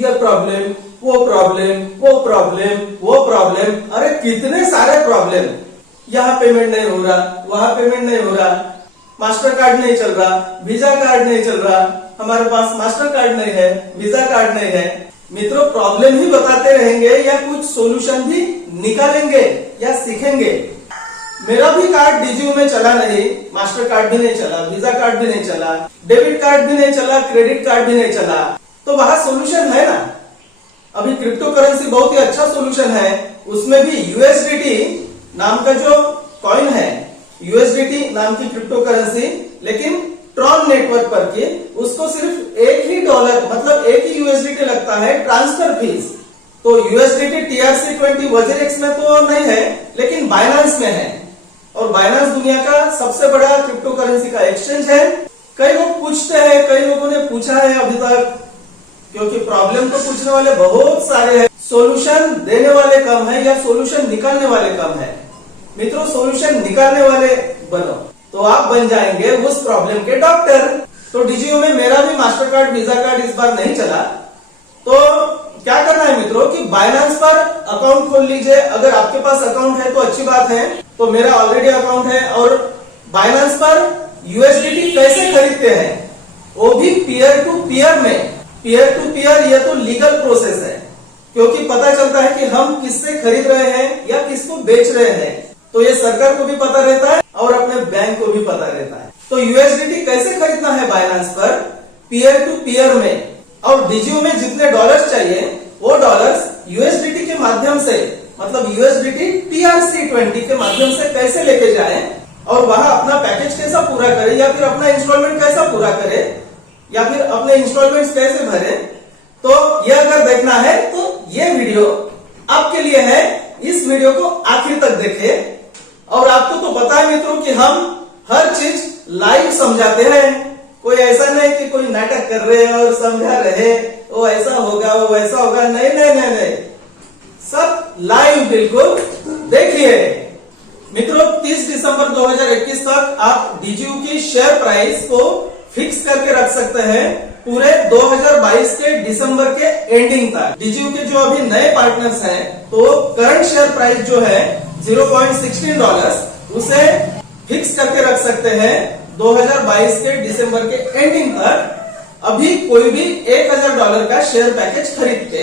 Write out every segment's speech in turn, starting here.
ये प्रॉब्लम, वो प्रॉब्लम, वो प्रॉब्लम, वो प्रॉब्लम, अरे कितने सारे प्रॉब्लम। यहाँ पेमेंट नहीं हो रहा, वहां पेमेंट नहीं हो रहा, मास्टर कार्ड नहीं चल रहा, वीजा कार्ड नहीं चल रहा, हमारे पास मास्टर कार्ड नहीं है, वीजा कार्ड नहीं है। मित्रों, प्रॉब्लम ही बताते रहेंगे या कुछ सॉल्यूशन भी निकालेंगे या सीखेंगे। मेरा भी कार्ड डीजीयू में चला नहीं, मास्टर कार्ड भी नहीं चला, वीजा कार्ड भी नहीं चला, डेबिट कार्ड भी नहीं चला, क्रेडिट कार्ड भी नहीं चला, तो वहां सॉल्यूशन है ना। अभी क्रिप्टो करेंसी बहुत ही अच्छा सॉल्यूशन है, उसमें भी यूएसडीटी नाम का जो कॉइन है, यूएसडीटी नाम की क्रिप्टो करेंसी, लेकिन ट्रॉन नेटवर्क पर की, उसको सिर्फ $1 मतलब एक ही यूएसडीटी लगता है ट्रांसफर फीस। तो यूएसडीटी TRC20 वजरेक्स में तो नहीं है, लेकिन बाइनेंस में है, और बाइनेंस दुनिया का सबसे बड़ा क्रिप्टो करेंसी का एक्सचेंज है। कई लोग पूछते हैं, कई लोगों ने पूछा है अभी तक, क्योंकि प्रॉब्लम तो पूछने वाले बहुत सारे हैं, सॉल्यूशन देने वाले कम है या सॉल्यूशन निकालने वाले कम है। मित्रों, सॉल्यूशन निकालने वाले बनो तो आप बन जाएंगे उस प्रॉब्लम के डॉक्टर। तो डीजीयू में मेरा भी मास्टर कार्ड, वीजा कार्ड इस बार नहीं चला, तो क्या करना है मित्रों कि बाइनेंस पर अकाउंट खोल लीजिए। अगर आपके पास अकाउंट है तो अच्छी बात है, तो मेरा ऑलरेडी अकाउंट है। और बाइनेंस पर यूएसडीटी कैसे खरीदते हैं, वो भी पीयर टू पीयर में। पीयर टू पीयर ये तो लीगल प्रोसेस है, क्योंकि पता चलता है कि हम किससे खरीद रहे हैं या किसको बेच रहे हैं, तो ये सरकार को भी पता रहता है और अपने बैंक को भी पता रहता है। तो यूएसडीटी कैसे खरीदना है बाइनेंस पर, पीयर टू पीयर में। और डीजीयू में जितने डॉलर्स चाहिए वो डॉलर्स यूएसडीटी के माध्यम से, मतलब यूएसडीटी TRC20 के माध्यम से कैसे लेके जाए और वहां अपना पैकेज कैसा पूरा करे, या फिर अपना इंस्टॉलमेंट कैसा पूरा करे, या फिर अपने इंस्टॉलमेंट्स कैसे भरे। तो ये अगर देखना है तो ये वीडियो आपके लिए है। इस वीडियो को आखिर तक देखें। और आपको तो पता है मित्रों कि हम हर चीज लाइव समझाते हैं, कोई ऐसा नहीं कि कोई नाटक कर रहे हैं और समझा रहे, वो ऐसा होगा, वो वैसा होगा, नहीं नहीं नहीं नहीं, सब लाइव बिल्कुल देखिए। मित्रों, 30 दिसंबर 2021 तक आप डीजीयू की शेयर प्राइस को फिक्स करके रख सकते हैं, पूरे 2022 के दिसंबर के एंडिंग तक। डीजीयू के जो अभी नए पार्टनर्स हैं, तो करंट शेयर प्राइस जो है $0.16, उसे फिक्स करके रख सकते हैं 2022 के दिसंबर के एंडिंग तक। अभी कोई भी $1000 का शेयर पैकेज खरीद के,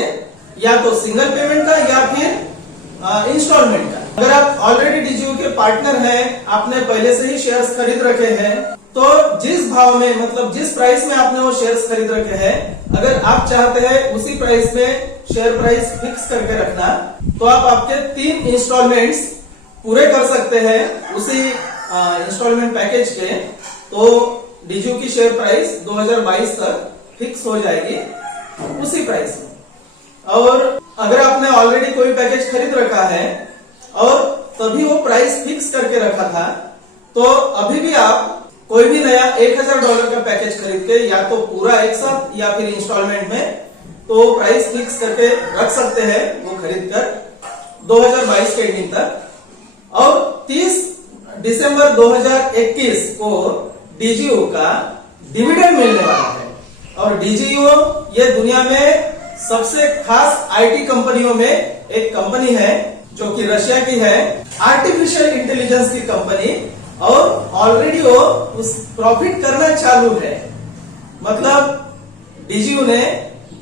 या तो सिंगल पेमेंट का या फिर इंस्टॉलमेंट का। अगर आप ऑलरेडी डीजीयू के पार्टनर हैं, आपने पहले से ही शेयर्स खरीद रखे हैं, तो जिस भाव में, मतलब जिस प्राइस में आपने वो शेयर्स खरीद रखे हैं, अगर आप चाहते हैं उसी प्राइस में शेयर प्राइस फिक्स करके रखना, तो आप आपके 3 इंस्टॉलमेंट्स पूरे कर सकते हैं उसी इंस्टॉलमेंट पैकेज के। तो डीजीयू की शेयर प्राइस 2022 तक फिक्स हो जाएगी उसी प्राइस में। और अगर आपने ऑलरेडी कोई पैकेज खरीद रखा है और तभी वो प्राइस फिक्स करके रखा था, तो अभी भी आप कोई भी नया $1000 का पैकेज खरीद के, या तो पूरा एक साथ या फिर इंस्टॉलमेंट में, तो प्राइस फिक्स करके रख सकते हैं वो खरीद कर 2022 के एंडिंग तक। और 30 दिसंबर 2021 को डीजीयू का डिविडेंड मिलने वाला है। और डीजीयू ये दुनिया में सबसे खास आईटी कंपनियों में एक कंपनी है, जो कि रशिया की है, आर्टिफिशियल इंटेलिजेंस की कंपनी, और ऑलरेडी वो उस प्रॉफिट करना चालू है। मतलब डीजीयू ने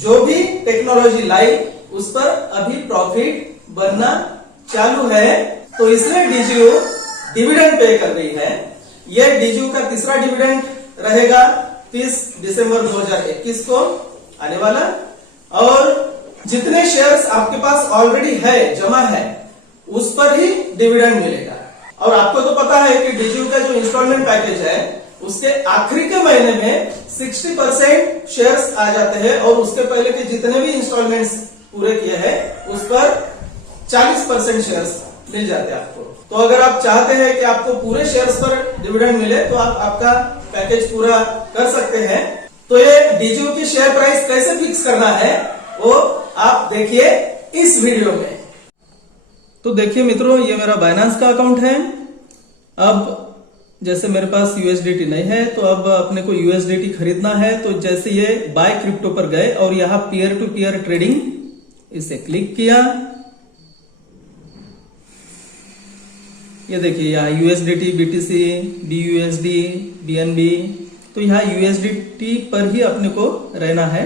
जो भी टेक्नोलॉजी लाई, उस पर अभी प्रॉफिट बनना चालू है, तो इसलिए डीजीयू डिविडेंड पे कर रही है। यह डीजीयू का तीसरा डिविडेंड रहेगा 30 दिसंबर 2021 को आने वाला। और जितने शेयर्स आपके पास ऑलरेडी है, जमा है, उस पर ही डिविडेंड मिलेगा। और आपको तो पता है कि डीजीयू का जो इंस्टॉलमेंट पैकेज है, उसके आखिरी के महीने में 60% शेयर्स आ जाते हैं, और उसके पहले के जितने भी इंस्टॉलमेंट्स पूरे किए हैं उस पर 40% शेयर्स मिल जाते हैं आपको। तो अगर आप चाहते हैं कि आपको पूरे शेयर्स पर डिविडेंड मिले, तो आप आपका पैकेज पूरा कर सकते हैं। तो ये डीजीयू की शेयर प्राइस कैसे फिक्स करना है, वो आप देखिए इस वीडियो में। तो देखिए मित्रों, ये मेरा बाइनेंस का अकाउंट है। अब जैसे मेरे पास यूएसडीटी नहीं है तो अब अपने को यूएसडीटी खरीदना है, तो जैसे ये बाय क्रिप्टो पर गए और यहाँ पीयर टू पीयर ट्रेडिंग इसे क्लिक किया, ये देखिए यहाँ यूएसडीटी, बीटीसी, बीयूएसडी, बीएनबी, तो यहाँ यूएसडीटी पर ही अपने को रहना है।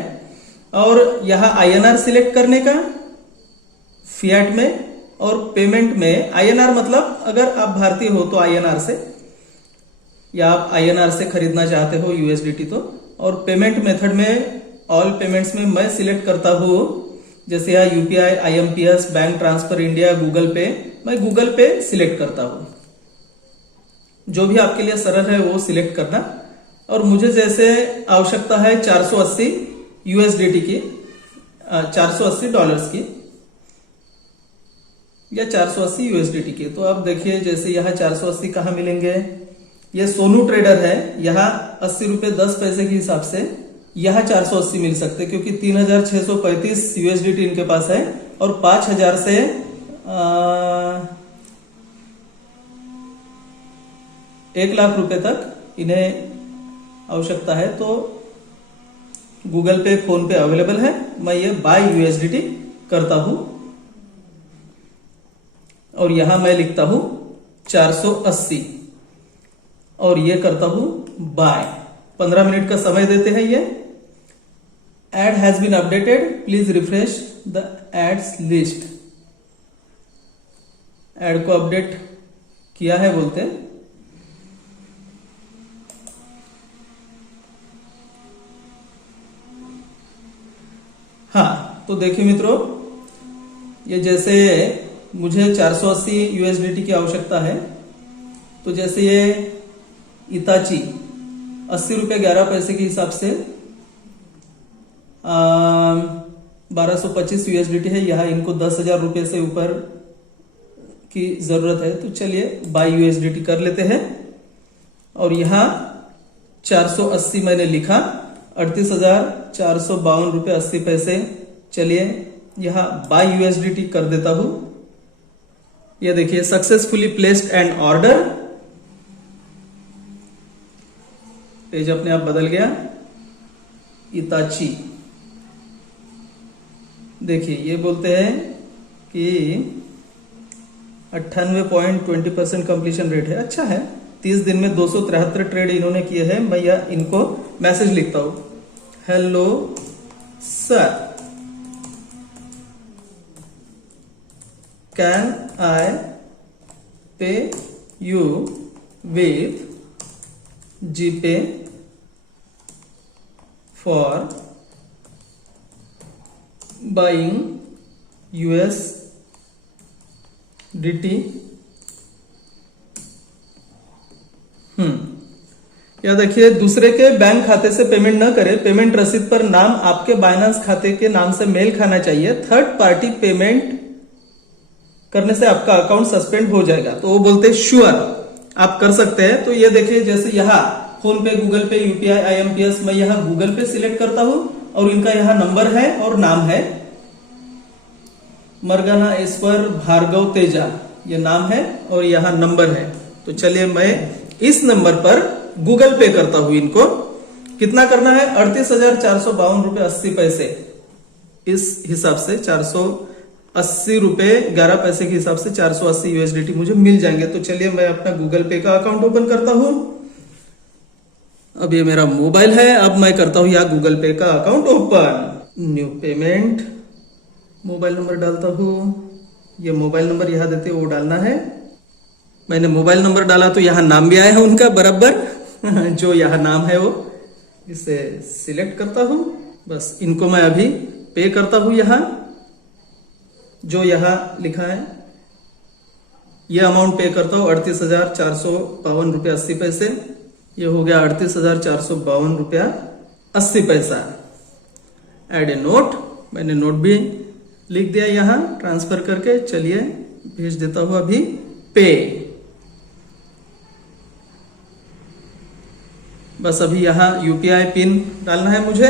और यहाँ आईएनआर सिलेक्ट करने का फिएट में, और पेमेंट में आईएनआर मतलब अगर आप भारतीय हो तो आईएनआर से, या आप आईएनआर से खरीदना चाहते हो यूएसडीटी तो। और पेमेंट मेथड में ऑल पेमेंट्स में मैं सिलेक्ट करता हूँ, जैसे यहाँ UPI, IMPS, bank transfer India, Google पे, मैं गूगल पे सिलेक्ट करता हूँ। जो भी आपके लिए सरल है वो सिलेक्ट करना। और मुझे जैसे आवश्यकता है 480 यूएसडीटी की, 480 डॉलर्स की या 480 यूएसडीटी की। तो अब देखिए जैसे यहाँ 480 कहाँ मिलेंगे, ये सोनू ट्रेडर है, यहाँ 80 रुपए 10 पैसे के हिसाब से यहाँ 480 मिल सकते, क्योंकि 3635 यूएसडीटी इनके पास है और 5000 से 1 लाख रुपए तक इन्हें आवश्यकता है। तो गूगल पे, फोन पे अवेलेबल है। मैं ये बाय यूएसडीटी करता हूं और यहां मैं लिखता हूं 480 और ये करता हूं बाय। 15 मिनट का समय देते हैं ये। Ad has been updated, please refresh the ads list. Ad को अपडेट किया है बोलते हैं। हाँ, तो देखिए मित्रों, ये जैसे मुझे 480 यूएसडीटी की आवश्यकता है, तो जैसे ये इताची 80 रुपए 11 पैसे के हिसाब से 1225 यूएसडीटी है। यहाँ इनको 10,000 रुपए से ऊपर की जरूरत है, तो चलिए बाय यूएसडीटी कर लेते हैं। और यहाँ 480 मैंने लिखा, 38,452 रुपए 80 पैसे। चलिए यहाँ बाय यूएसडीटी कर देता हूं। ये देखिए successfully placed and order, page अपने आप बदल गया। इताची देखिए ये बोलते हैं कि 98.20% कंप्लीशन रेट है। अच्छा है, 30 दिन में 273 ट्रेड इन्होंने किए हैं। मैं इनको मैसेज लिखता हूं, हेलो सर, कैन आई पे you with GPay for buying USDT। या देखिए दूसरे के बैंक खाते से पेमेंट न करें। पेमेंट रसीद पर नाम आपके बाइनेंस खाते के नाम से मेल खाना चाहिए। थर्ड पार्टी पेमेंट करने से आपका अकाउंट सस्पेंड हो जाएगा। तो वो बोलते हैं श्योर आप कर सकते हैं। तो ये देखिए जैसे यहाँ फोन पे, गूगल पे, यूपीआई, आईएमपीएस, मैं यहाँ गूगल पे सिलेक्ट करता हूं और इनका यहाँ नंबर है और नाम है मरगाना ईश्वर भार्गव तेजा, ये नाम है और यहाँ नंबर है। तो चलिए मैं इस नंबर पर गूगल पे करता हूं इनको। कितना करना है, 38,452 रुपए 80 पैसे। इस हिसाब से 480 रुपए 11 पैसे के हिसाब से 480 यूएसडीटी मुझे मिल जाएंगे। तो चलिए मैं अपना गूगल पे का अकाउंट ओपन करता हूं। अब ये मेरा मोबाइल है, अब मैं करता हूं यहाँ गूगल पे का account open. New payment, mobile number डालता हूं। ये मोबाइल नंबर यहाँ देते वो डालना है। मैंने मोबाइल नंबर डाला तो यहाँ नाम भी आया है उनका बराबर जो यहाँ नाम है वो, इसे सिलेक्ट करता हूं। बस इनको मैं अभी पे करता हूं। यहाँ जो यहाँ लिखा है ये अमाउंट पे करता हूं, 38,452 रुपया 80 पैसे। ये हो गया 38,452 रुपया 80 पैसा। एड ए नोट, मैंने नोट भी लिख दिया यहाँ ट्रांसफर करके। चलिए भेज देता हूं अभी पे। बस अभी यहाँ यूपीआई पिन डालना है मुझे।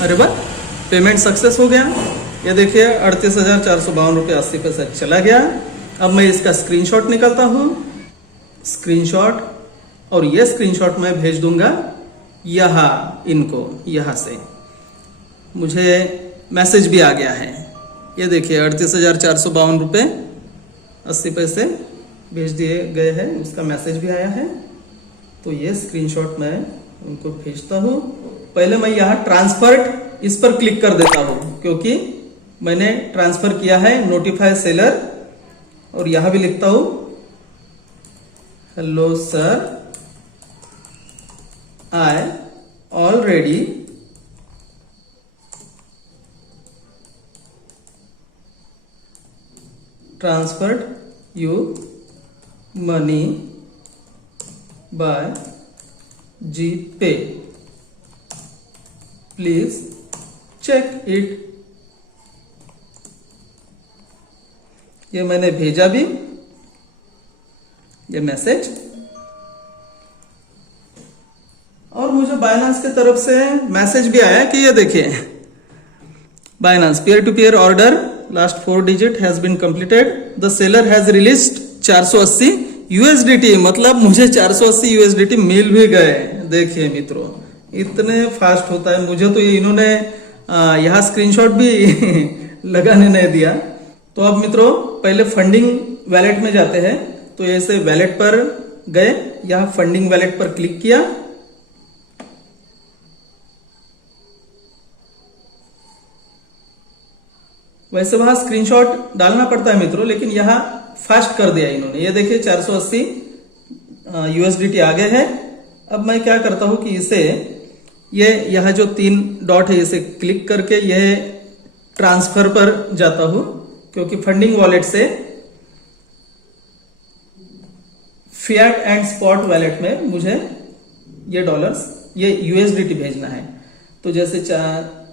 अरे वाह, पेमेंट सक्सेस हो गया। ये देखिए 38,452 रुपये 80 पैसा चला गया। अब मैं इसका स्क्रीनशॉट निकालता हूं, स्क्रीनशॉट, और ये स्क्रीनशॉट मैं भेज दूंगा यहां इनको। यहां से मुझे मैसेज भी आ गया है, ये देखिए 38,452 रुपये 80 पैसे भेज दिए गए हैं, उसका मैसेज भी आया है। तो ये स्क्रीनशॉट मैं उनको भेजता हूं। पहले मैं यहाँ ट्रांसफर्ड इस पर क्लिक कर देता हूं, क्योंकि मैंने ट्रांसफर किया है नोटिफाई सेलर, और यहां भी लिखता हूं hello sir, I already transferred you money by GPay, please check it। ये मैंने भेजा भी ये मैसेज, और मुझे बाइनेंस की तरफ से मैसेज भी आया कि ये देखिए Binance peer to peer order last 4 digit has been completed, the seller has released 480 USDT। मतलब मुझे 480 USDT मिल भी गए। देखिए मित्रों, इतने फास्ट होता है। मुझे तो ये इन्होंने यहाँ स्क्रीनशॉट भी लगाने नहीं दिया। तो अब मित्रों पहले फंडिंग वैलेट में जाते हैं। तो ऐसे वैलेट पर गए, यहाँ फंडिंग वैलेट पर क्लिक किया, वैसे वहां स्क्रीनशॉट डालना पड़ता है मित्रों, लेकिन यहां फास्ट कर दिया इन्होंने। ये देखिए 480 USDT आ गए हैं। अब मैं क्या करता हूं कि इसे ये यह जो 3 डॉट है इसे क्लिक करके ये ट्रांसफर पर जाता हूं, क्योंकि फंडिंग वॉलेट से फिएट एंड स्पॉट वॉलेट में मुझे ये डॉलर्स, ये USDT भेजना है। तो जैसे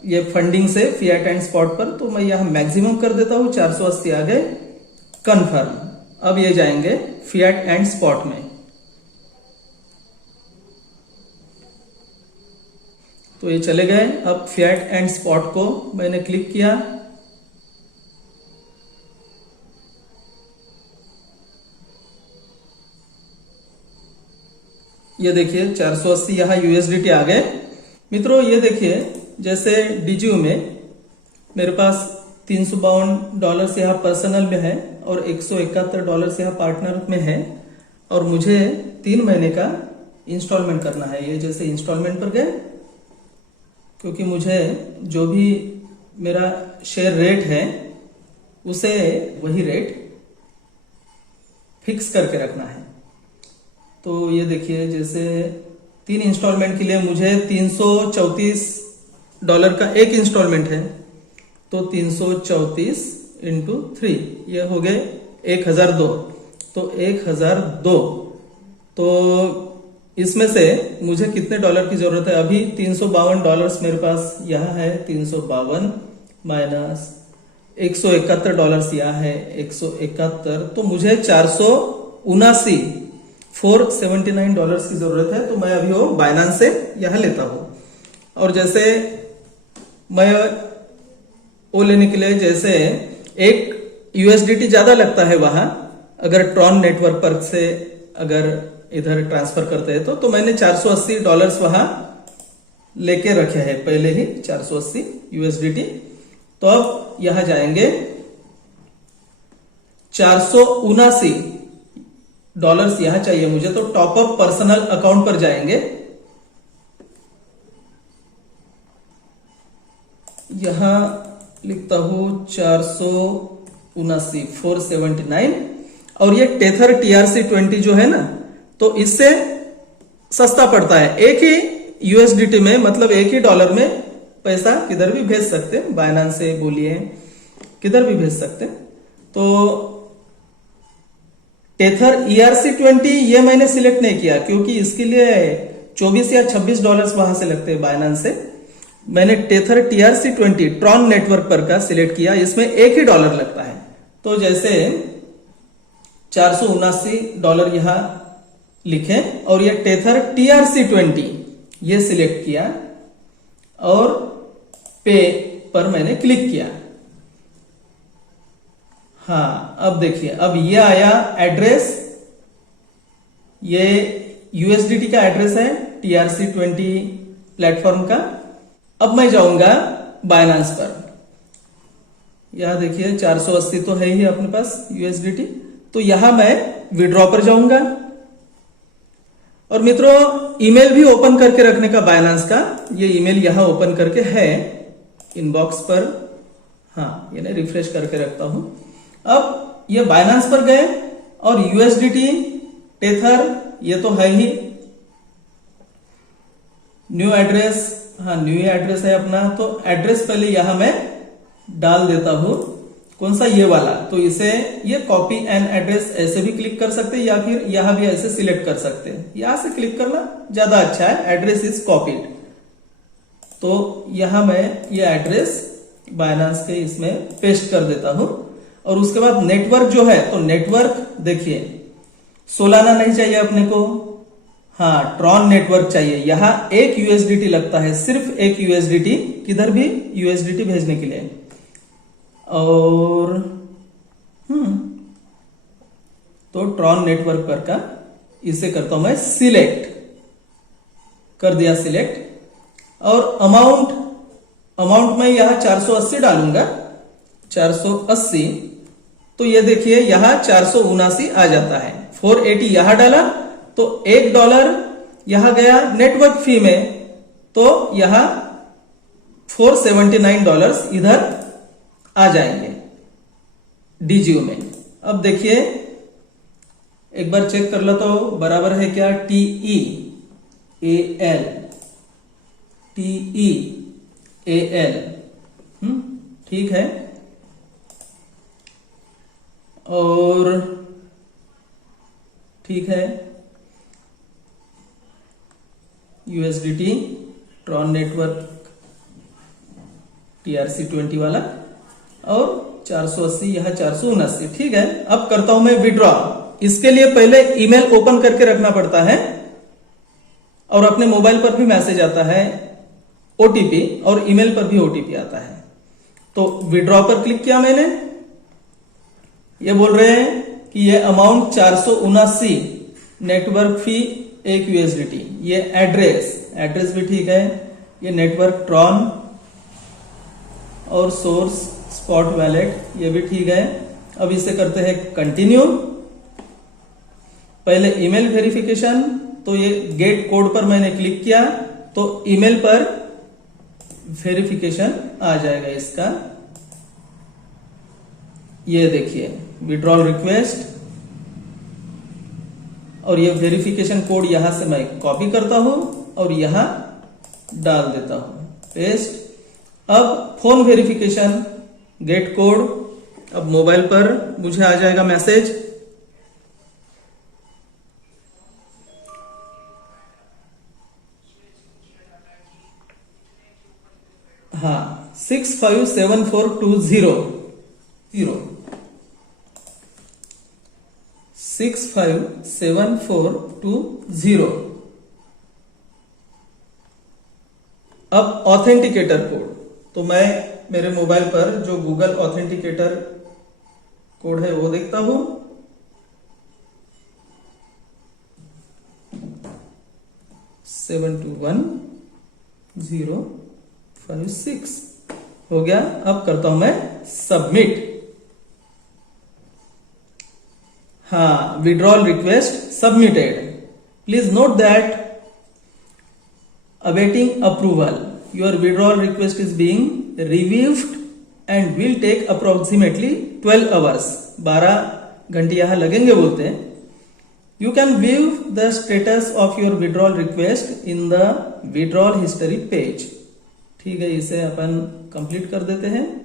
ये फंडिंग से फिएट एंड स्पॉट पर, तो मैं यहां मैक्सिमम कर देता हूं, 480 आ गए, कंफर्म। अब ये जाएंगे फिएट एंड स्पॉट में। तो ये चले गए। अब फिएट एंड स्पॉट को मैंने क्लिक किया, ये देखिए 480 यहां USDT आ गए। मित्रों ये देखिए जैसे डीजीओ में मेरे पास $352 यहाँ पर्सनल में है और $171 यहाँ पार्टनर में है, और मुझे 3 महीने का इंस्टॉलमेंट करना है। ये जैसे इंस्टॉलमेंट पर गए, क्योंकि मुझे जो भी मेरा शेयर रेट है उसे वही रेट फिक्स करके रखना है। तो ये देखिए जैसे 3 इंस्टॉलमेंट के लिए मुझे $334 का एक इंस्टॉलमेंट है, तो 334 इंटू 3 ये हो गए 1002। तो 1002, तो इसमें से मुझे कितने डॉलर की जरूरत है? अभी $352 मेरे पास यहाँ है, 352 माइनस $171 यहाँ है 171, तो मुझे $479 की जरूरत है। तो मैं अभी वो बाइनेंस से यहां लेता हूं, और जैसे मैं वो लेने के लिए जैसे एक USDT ज्यादा लगता है वहां, अगर ट्रॉन नेटवर्क पर से अगर इधर ट्रांसफर करते हैं तो मैंने $480 वहां लेके रखे हैं पहले ही, 480 USDT। तो अब यहां जाएंगे $479 यहां चाहिए मुझे, तो टॉप अप पर्सनल अकाउंट पर जाएंगे। यहां लिखता हूं 479 479, और ये टेथर TRC20 जो है ना, तो इससे सस्ता पड़ता है। एक ही USDT में, मतलब एक ही डॉलर में पैसा किधर भी भेज सकते, बाइनेंस से बोलिए किधर भी भेज सकते। तो टेथर ERC20 ये मैंने सिलेक्ट नहीं किया, क्योंकि इसके लिए $24 या $26 वहां से लगते हैं बाइनेंस से। मैंने टेथर TRC20 ट्रॉन नेटवर्क पर का सिलेक्ट किया, इसमें एक ही डॉलर लगता है। तो जैसे $479 यहां लिखें, और ये टेथर TRC20 ये सिलेक्ट किया, और पे पर मैंने क्लिक किया। हाँ, अब देखिए, अब ये आया एड्रेस, ये यूएसडीटी का एड्रेस है TRC20 प्लेटफॉर्म का। अब मैं जाऊंगा बाइनांस पर। यह देखिए 480 तो है ही अपने पास यूएसडीटी, तो यहां मैं विड्रॉ पर जाऊंगा। और मित्रों, ईमेल भी ओपन करके रखने का बाइनांस का, ये ईमेल यहां ओपन करके है इनबॉक्स पर। हाँ, ये रिफ्रेश करके रखता हूं। अब ये बाइनांस पर गए और यूएसडीटी, टेथर ये तो है ही। न्यू एड्रेस, हाँ न्यू एड्रेस है अपना, तो एड्रेस पहले यहां मैं डाल देता हूं। कौन सा, ये वाला। तो इसे ये कॉपी एंड एड्रेस ऐसे भी क्लिक कर सकते हैं या फिर यहां भी ऐसे सिलेक्ट कर सकते हैं। यहां से क्लिक करना ज्यादा अच्छा है, एड्रेस इज कॉपीड। तो यहां मैं ये एड्रेस बाइनांस के इसमें पेस्ट कर देता हूं। और उसके बाद नेटवर्क जो है, तो नेटवर्क देखिए सोलाना नहीं चाहिए अपने को, हाँ ट्रॉन नेटवर्क चाहिए। यहां एक यूएसडीटी लगता है, सिर्फ एक यूएसडीटी, किधर भी यूएसडीटी भेजने के लिए। और तो ट्रॉन नेटवर्क पर का इसे करता हूं मैं सिलेक्ट, कर दिया सिलेक्ट। और अमाउंट में यहां 480 डालूंगा, 480। तो ये देखिए यहां 479 आ जाता है। 480 यहां डाला तो $1 यहां गया नेटवर्क फी में, तो यहां $479 इधर आ जाएंगे डीजीओ में। अब देखिए एक बार चेक कर लो तो बराबर है क्या, TEAL, ठीक है। और ठीक है, यूएसडीटी ट्रॉन नेटवर्क TRC20 वाला, और 480 यहां 479, ठीक है। अब करता हूं मैं विड्रॉ। इसके लिए पहले ईमेल ओपन करके रखना पड़ता है और अपने मोबाइल पर भी मैसेज आता है ओटीपी, और ईमेल पर भी ओटीपी आता है। तो विड्रॉ पर क्लिक किया मैंने, ये बोल रहे हैं कि ये अमाउंट 479, नेटवर्क फी 1 यूएसडीटी, ये एड्रेस भी ठीक है, ये नेटवर्क ट्रॉन, और सोर्स स्पॉट वैलेट ये भी ठीक है। अब इसे करते हैं कंटिन्यू। पहले ईमेल वेरिफिकेशन, तो ये गेट कोड पर मैंने क्लिक किया तो ईमेल पर वेरिफिकेशन आ जाएगा इसका। ये देखिए विड्रॉल रिक्वेस्ट, और ये वेरिफिकेशन कोड यहां से मैं कॉपी करता हूं और यहां डाल देता हूं, पेस्ट। अब फोन वेरिफिकेशन, गेट कोड, अब मोबाइल पर मुझे आ जाएगा मैसेज। हाँ, 657420 657420। अब ऑथेंटिकेटर कोड, तो मैं मेरे मोबाइल पर जो गूगल ऑथेंटिकेटर कोड है वो देखता हूं। 721056 हो गया। अब करता हूं मैं सबमिट। हाँ, withdrawal request submitted. Please note that awaiting approval, your withdrawal request is being reviewed and will take approximately 12 hours, 12 घंटे यहां लगेंगे बोलते हैं। You can view the status of your withdrawal request in the withdrawal history page। ठीक है, इसे अपन complete कर देते हैं।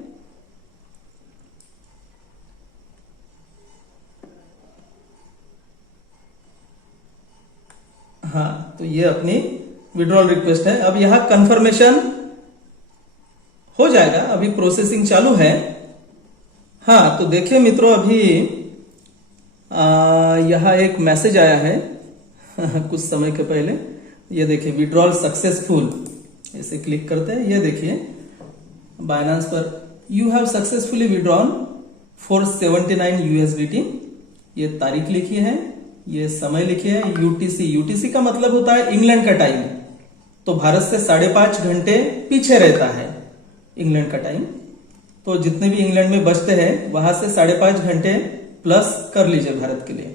हाँ, तो ये अपनी विड्रॉल रिक्वेस्ट है। अब यहां कंफर्मेशन हो जाएगा, अभी प्रोसेसिंग चालू है। हाँ, तो देखिए मित्रों, अभी यहां एक मैसेज आया है कुछ समय के पहले। ये देखिए विड्रॉल सक्सेसफुल, इसे क्लिक करते हैं। ये देखिए बाइनांस पर you have successfully withdrawn 479 USDT। ये तारीख लिखी है, ये समय लिखी है। यूटीसी का मतलब होता है इंग्लैंड का टाइम, तो भारत से 5.5 घंटे पीछे रहता है इंग्लैंड का टाइम। तो जितने भी इंग्लैंड में बचते हैं वहां से 5.5 घंटे प्लस कर लीजिए भारत के लिए।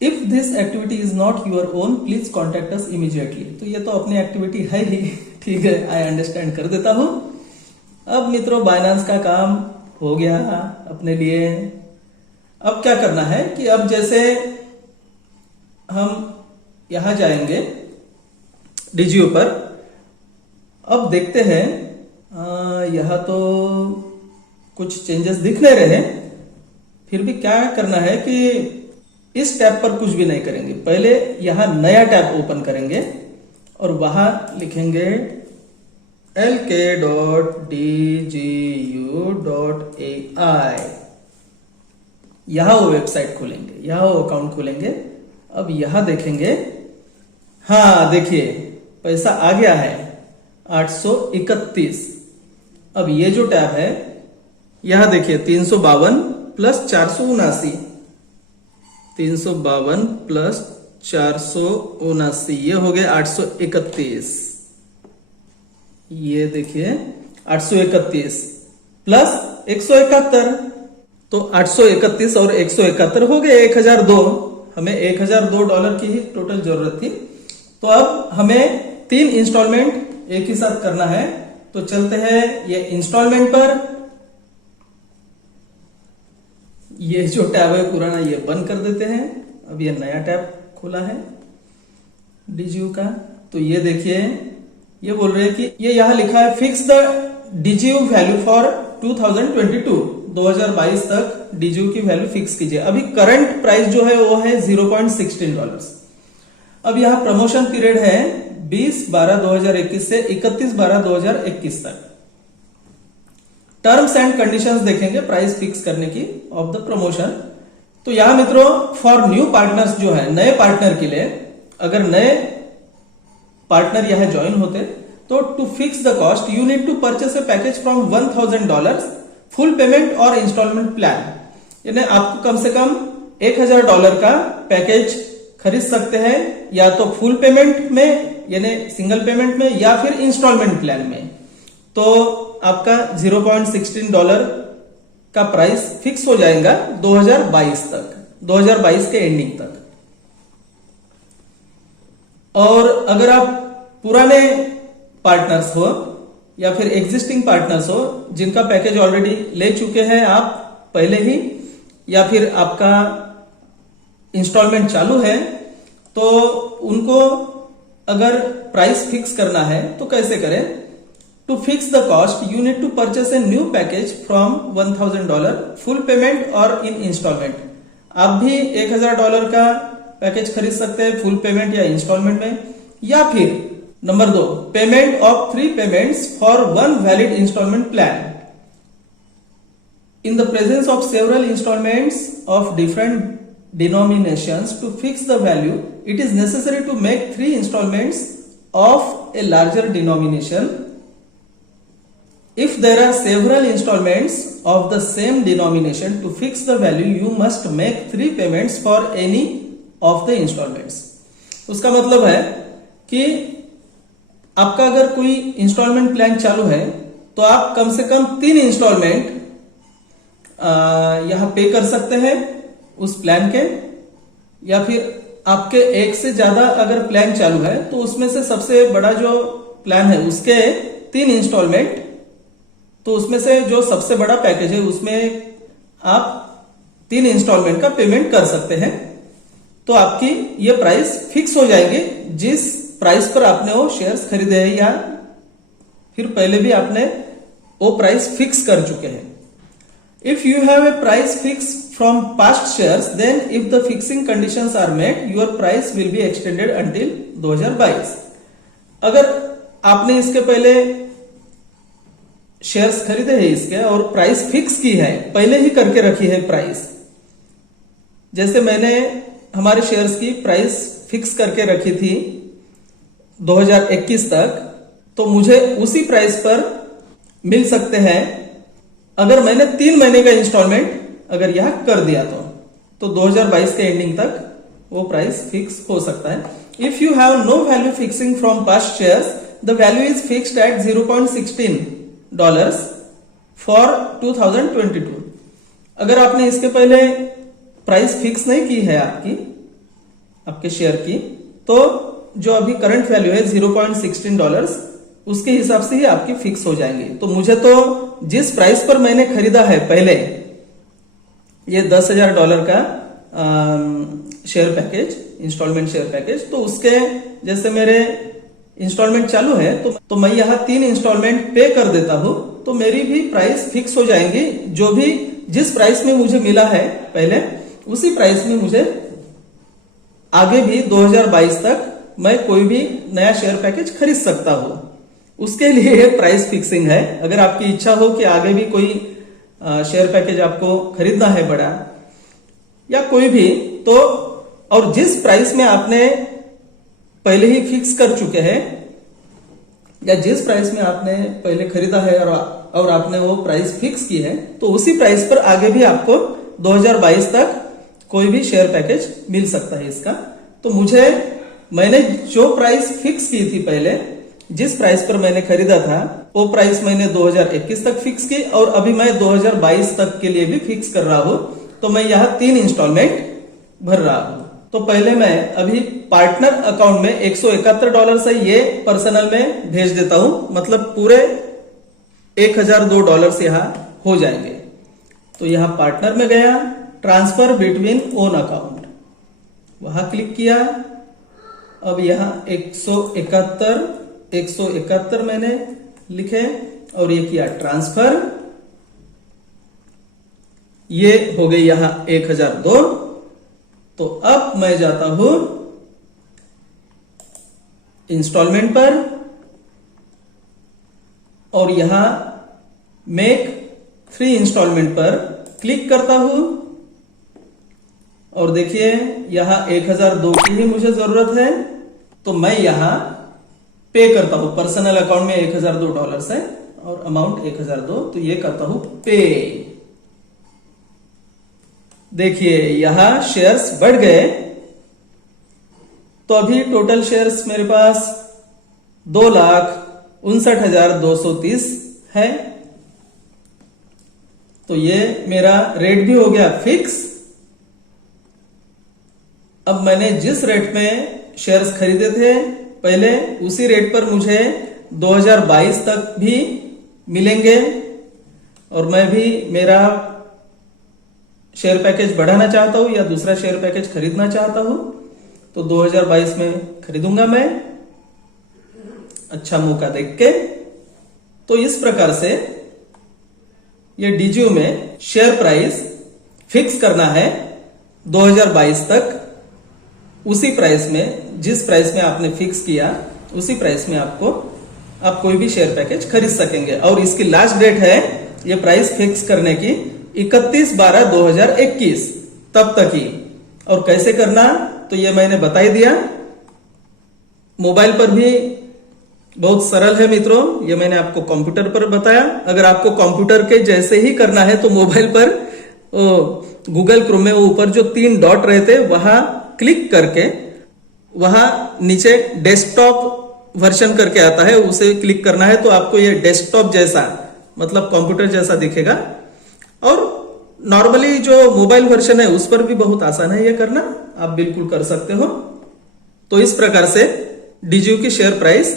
If this activity is not your own please contact us immediately. तो ये तो अपनी एक्टिविटी है ही, ठीक है, आई अंडरस्टैंड कर देता हूं। अब मित्रों बाइनेंस का काम हो गया अपने लिए। अब क्या करना है कि अब जैसे हम यहां जाएंगे डीजीओ पर, अब देखते हैं यहां तो कुछ चेंजेस दिख नहीं रहे। फिर भी क्या करना है कि इस टैब पर कुछ भी नहीं करेंगे, पहले यहां नया टैब ओपन करेंगे और वहां लिखेंगे lk.dgu.ai। यहां वो वेबसाइट खोलेंगे, यहां वो अकाउंट खोलेंगे। अब यहां देखेंगे, हाँ देखिए पैसा आ गया है 831। अब ये जो टैब है यहां देखिए 352 प्लस 479, 352 प्लस 479, ये हो गए 831। ये देखिए 831 प्लस 171, तो 831 और 171 हो गए 1002। हमें $1002 की ही टोटल जरूरत थी। तो अब हमें 3 इंस्टॉलमेंट एक ही साथ करना है। तो चलते हैं ये इंस्टॉलमेंट पर। ये जो टैब है पुराना ये बंद कर देते हैं। अब ये नया टैब खोला है डीजीयू का। तो ये देखिए ये बोल रहे हैं कि ये यहां लिखा है fix the DGU value for 2022 तक डीजीयू की वैल्यू फिक्स कीजिए। अभी करंट प्राइस जो है वो है $0.16। अब यहां प्रमोशन पीरियड है 20/12/2021 से 31/12/2021 तक। टर्म्स एंड कंडीशंस देखेंगे प्राइस फिक्स करने की ऑफ द प्रमोशन। तो यहां मित्रों फॉर न्यू पार्टनर्स जो है, नए पार्टनर के लिए, अगर नए पार्टनर यहां ज्वाइन होते तो to fix the cost you need to purchase a package from $1000 full payment और इंस्टॉलमेंट प्लान। यानी आपको कम से कम $1000 का पैकेज खरीद सकते हैं, या तो फुल पेमेंट में यानी सिंगल पेमेंट में, या फिर इंस्टॉलमेंट प्लान में। तो आपका $0.16 का प्राइस फिक्स हो जाएगा 2022 तक, 2022 के एंडिंग तक। और अगर आप पुराने पार्टनर्स हो या फिर एग्जिस्टिंग पार्टनर्स हो जिनका पैकेज ऑलरेडी ले चुके हैं आप पहले ही, या फिर आपका इंस्टॉलमेंट चालू है, तो उनको अगर प्राइस फिक्स करना है तो कैसे करें? To fix the cost you need to purchase a new package from $1000 full payment और इन इंस्टॉलमेंट। आप भी $1000 का पैकेज खरीद सकते हैं फुल पेमेंट या इंस्टॉलमेंट में, या फिर number 2 payment of 3 payments for 1 valid installment plan. In the presence of several installments of different denominations to fix the value, it is necessary to make 3 installments of a larger denomination. If there are several installments of the same denomination, to fix the value you must make 3 payments for any of the installments. उसका मतलब है कि आपका अगर कोई instalment plan चालू है तो आप कम से कम 3 इंस्टॉलमेंट यहां पे कर सकते हैं उस प्लान के, या फिर आपके एक से ज्यादा अगर प्लान चालू है तो उसमें से सबसे बड़ा जो प्लान है उसके 3 इंस्टॉलमेंट, तो उसमें से जो सबसे बड़ा पैकेज है उसमें आप 3 इंस्टॉलमेंट का पेमेंट कर सकते हैं। तो आपकी ये प्राइस फिक्स हो जाएगी जिस प्राइस पर आपने वो शेयर्स खरीदे हैं, या फिर पहले भी आपने वो प्राइस फिक्स कर चुके हैं। If you have a price fix from past shares, then if the fixing conditions are met, your price will be extended until 2022. अगर आपने इसके पहले शेयर्स खरीदे हैं इसके और प्राइस फिक्स की है, पहले ही करके रखी है प्राइस, जैसे मैंने हमारे शेयर्स की प्राइस फिक्स करके रखी थी 2021 तक, तो मुझे उसी प्राइस पर मिल सकते हैं अगर मैंने 3 महीने का इंस्टॉलमेंट अगर यह कर दिया तो 2022 के एंडिंग तक वो प्राइस फिक्स हो सकता है। If you have no value fixing from past shares, the value is fixed at $0.16 for 2022। अगर आपने इसके पहले प्राइस फिक्स नहीं की है आपके शेयर की, तो जो अभी करंट वैल्यू है $0.16, उसके हिसाब से ही आपकी फिक्स हो जाएंगे। तो मुझे तो जिस प्राइस पर मैंने खरीदा है पहले ये $10,000 का share package, installment share package, तो उसके जैसे मेरे इंस्टॉलमेंट चालू है तो मैं यहाँ 3 इंस्टॉलमेंट पे कर देता हूं, तो मेरी भी प्राइस फिक्स हो जाएंगी। जो भी जिस प्राइस में मुझे मिला है पहले, उसी प्राइस में मुझे आगे भी 2022 तक मैं कोई भी नया शेयर पैकेज खरीद सकता हूं। उसके लिए प्राइस फिक्सिंग है। अगर आपकी इच्छा हो कि आगे भी कोई शेयर पैकेज आपको खरीदना है बड़ा या कोई भी, तो और जिस प्राइस में आपने पहले ही फिक्स कर चुके हैं या जिस प्राइस में आपने पहले खरीदा है और आपने वो प्राइस फिक्स की है, तो उसी प्राइस पर आगे भी आपको 2022 तक कोई भी शेयर पैकेज मिल सकता है इसका। तो मैंने जो प्राइस फिक्स की थी पहले, जिस प्राइस पर मैंने खरीदा था, वो प्राइस मैंने 2021 तक फिक्स की और अभी मैं 2022 तक के लिए भी फिक्स कर रहा हूं। तो मैं यहाँ 3 इंस्टॉलमेंट भर रहा हूं। तो पहले मैं अभी पार्टनर अकाउंट में $171 से ये पर्सनल में भेज देता हूं, मतलब पूरे $1,002 यहाँ हो जाएंगे। तो यहाँ पार्टनर में गया, ट्रांसफर बिटवीन ओन अकाउंट, वहां क्लिक किया। अब यहाँ 171 मैंने लिखे और ये किया ट्रांसफर, ये हो गई यहां 1,002। तो अब मैं जाता हूं इंस्टॉलमेंट पर और यहां मेक 3 इंस्टॉलमेंट पर क्लिक करता हूं और देखिए यहां 1,002 की ही मुझे जरूरत है, तो मैं यहां पे करता हूं। पर्सनल अकाउंट में $1,002 है और अमाउंट 1,002, तो ये करता हूं पे। देखिए यहां शेयर्स बढ़ गए, तो अभी टोटल शेयर्स मेरे पास 2,59,230 है। तो ये मेरा रेट भी हो गया फिक्स। अब मैंने जिस रेट में शेयर्स खरीदे थे पहले, उसी रेट पर मुझे 2022 तक भी मिलेंगे और मैं भी मेरा शेयर पैकेज बढ़ाना चाहता हूं या दूसरा शेयर पैकेज खरीदना चाहता हूं, तो 2022 में खरीदूंगा मैं अच्छा मौका देख के। तो इस प्रकार से ये डीजीओ में शेयर प्राइस फिक्स करना है 2022 तक। उसी प्राइस में, जिस प्राइस में आपने फिक्स किया, उसी प्राइस में आप कोई भी शेयर पैकेज खरीद सकेंगे। और इसकी लास्ट डेट है ये प्राइस फिक्स करने की 31/12/2021 तब तक ही। और कैसे करना, तो ये मैंने बता ही दिया। मोबाइल पर भी बहुत सरल है मित्रों, ये मैंने आपको कंप्यूटर पर बताया। अगर आपको कंप्यूटर के जैसे ही करना है तो मोबाइल पर गूगल क्रोम में ऊपर जो 3 डॉट रहते वहां क्लिक करके वहां नीचे डेस्कटॉप वर्जन करके आता है, उसे क्लिक करना है। तो आपको ये डेस्कटॉप जैसा, मतलब कंप्यूटर जैसा दिखेगा। और नॉर्मली जो मोबाइल वर्जन है उस पर भी बहुत आसान है ये करना, आप बिल्कुल कर सकते हो। तो इस प्रकार से डीजीओ की शेयर प्राइस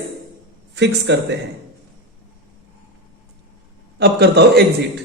फिक्स करते हैं। अब करता हूं एग्जिट।